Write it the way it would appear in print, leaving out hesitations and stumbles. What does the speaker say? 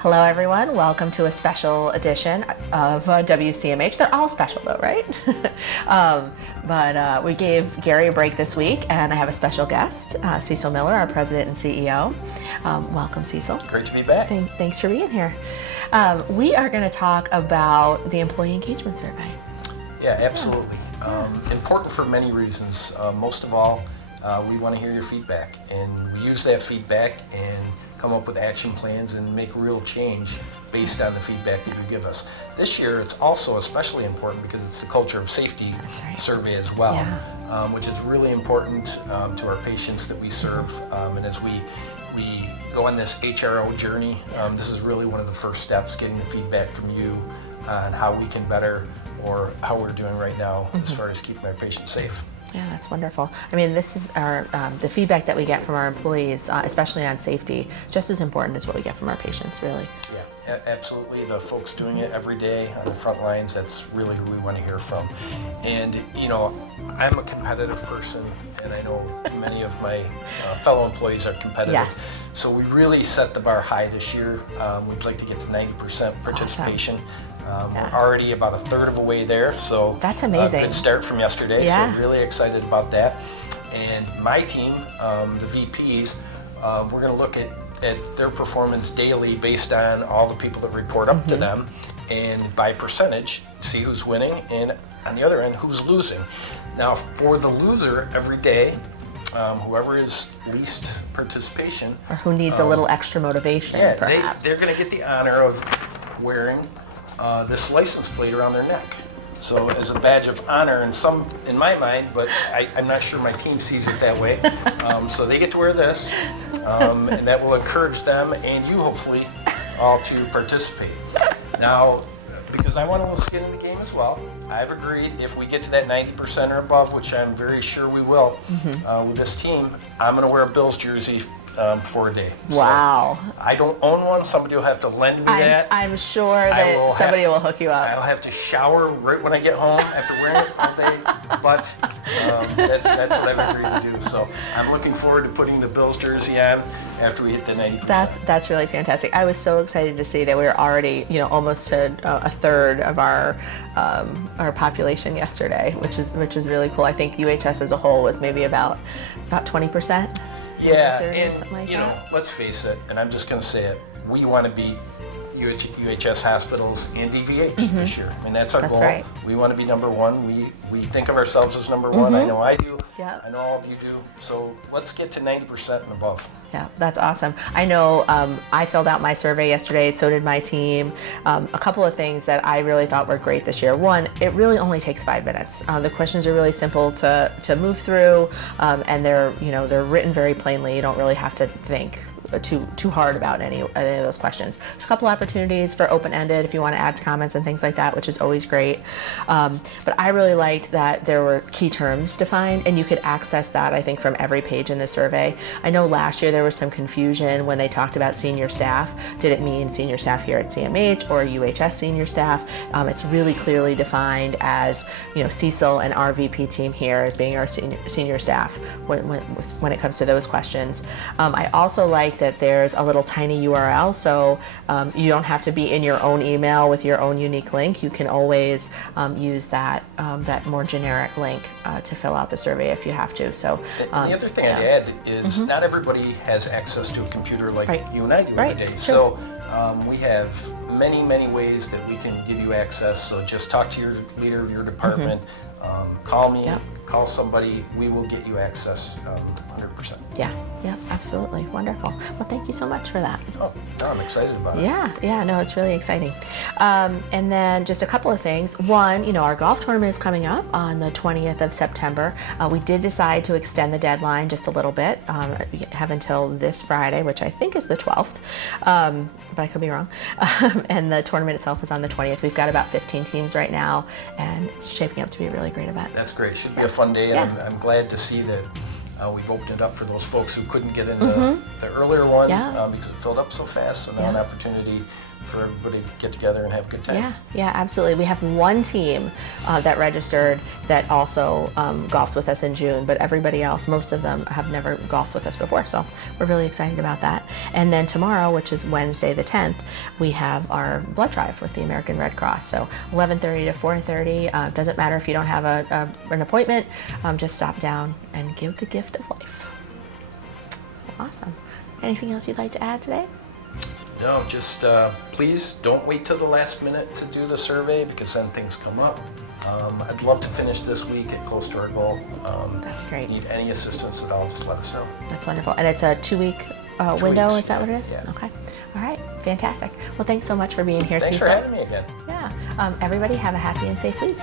Hello, everyone. Welcome to a special edition of WCMH. They're all special, though, right? But we gave Gary a break this week, and I have a special guest, Cecil Miller, our president and CEO. Welcome, Cecil. Great to be back. Thanks for being here. We are going to talk about the employee engagement survey. Yeah, absolutely. Important for many reasons. Most of all, we want to hear your feedback, and we use that feedback and come up with action plans and make real change based on the feedback that you give us. This year, it's also especially important because it's the culture of safety survey as well, which is really important to our patients that we serve. And as we go on this HRO journey, this is really one of the first steps, getting the feedback from you on how we can better, or how we're doing right now as far as keeping our patients safe. Yeah, that's wonderful. I mean, this is our the feedback that we get from our employees, especially on safety, just as important as what we get from our patients, really. Yeah, absolutely. The folks doing it every day on the front lines, that's really who we want to hear from. And, you know, I'm a competitive person, and I know many of my fellow employees are competitive. Yes. So we really set the bar high this year. We'd like to get to 90% participation. Awesome. We're already about a third of the way there, so that's amazing. Good start from yesterday. Yeah. So really excited about that. And my team, the VPs, we're going to look at their performance daily based on all the people that report up to them, and by percentage, see who's winning, and on the other end, who's losing. Now, for the loser every day, whoever is least participation, or who needs a little extra motivation, perhaps. They're going to get the honor of wearing this license plate around their neck. So as a badge of honor in my mind, but I'm not sure my team sees it that way. So they get to wear this, and that will encourage them and you hopefully all to participate. Now, because I want a little skin in the game as well, I've agreed if we get to that 90% or above, which I'm very sure we will, with this team, I'm going to wear a Bills jersey for a day. Wow. So I don't own one. Somebody will have to lend me that. I'm sure that somebody will hook you up. I'll have to shower right when I get home after wearing it all day, but that's what I've agreed to do. So I'm looking forward to putting the Bills jersey on after we hit the 90%. That's really fantastic. I was so excited to see that we were already, almost to a third of our population yesterday, which is really cool. I think UHS as a whole was maybe about 20%. Yeah, and let's face it, and I'm just going to say it, we want to beat UHS hospitals and DVH this year. I mean, that's our goal. Right. We want to be number one. We think of ourselves as number one. I know I do. Yep. I know all of you do. So let's get to 90% and above. Yeah, that's awesome. I know I filled out my survey yesterday, so did my team. A couple of things that I really thought were great this year. One, it really only takes 5 minutes. The questions are really simple to move through, and they're written very plainly. You don't really have to think too hard about any of those questions. There's a couple opportunities for open-ended if you want to add comments and things like that, which is always great. But I really liked that there were key terms defined, and you could access that, I think, from every page in the survey. I know last year there was some confusion when they talked about senior staff. Did it mean senior staff here at CMH or UHS senior staff? It's really clearly defined as, Cecil and our VP team here as being our senior staff when it comes to those questions. I also like that there's a little tiny URL, so you don't have to be in your own email with your own unique link. You can always use that more generic link to fill out the survey if you have to. So the other thing I'd add is not everybody has access to a computer like you and I do every day. So we have many ways that we can give you access. So just talk to your leader of your department. Call me, call somebody, we will get you access 100%. Yeah, absolutely. Wonderful. Well, thank you so much for that. Oh, no, I'm excited about it. Yeah, no, it's really exciting. And then just a couple of things. One, our golf tournament is coming up on the 20th of September. We did decide to extend the deadline just a little bit. We have until this Friday, which I think is the 12th. But I could be wrong. And the tournament itself is on the 20th. We've got about 15 teams right now, and it's shaping up to be a really great event. That's great. Should be a fun day, and I'm glad to see that we've opened it up for those folks who couldn't get in the earlier one because it filled up so fast. So now an opportunity for everybody to get together and have a good time. Yeah, absolutely. We have one team that registered that also golfed with us in June, but everybody else, most of them have never golfed with us before, so we're really excited about that. And then tomorrow, which is Wednesday the 10th, we have our blood drive with the American Red Cross. So 11:30 to 4:30. Doesn't matter if you don't have an appointment, just stop down and give the gift of life. Awesome. Anything else you'd like to add today? No, just please don't wait till the last minute to do the survey, because then things come up. I'd love to finish this week at close to our goal. That's great. Need any assistance at all, just let us know. That's wonderful. And it's a 2-week window, weeks. Is that what it is? Yeah. Okay. All right. Fantastic. Well, thanks so much for being here, Thanks Cecil. for having me again. Yeah. Everybody have a happy and safe week.